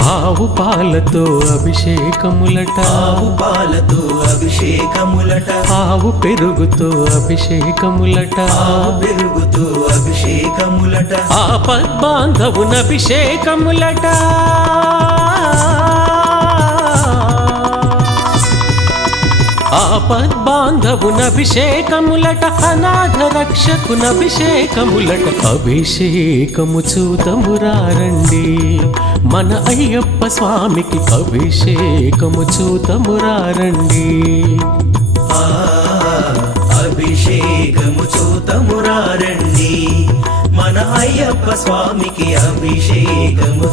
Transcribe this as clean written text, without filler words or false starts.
ఆవు పాలతో అభిషేకములట, ఆవు పాలతో అభిషేకములట, ఆవు పెరుగుతో అభిషేకములట, ఆవు పెరుగుతో అభిషేకములట, ఆపద్బాంధవున అభిషేకములట, ఆపద్బాంధవున అభిషేకములట, అనాథ రక్షకున అభిషేకములట. అభిషేకము చూతమురారండి మన అయ్యప్ప స్వామికి, అభిషేకము చూతమురారండి. అభిషేకము చూతమురారండి మన అయ్యప్ప స్వామికి, అభిషేకము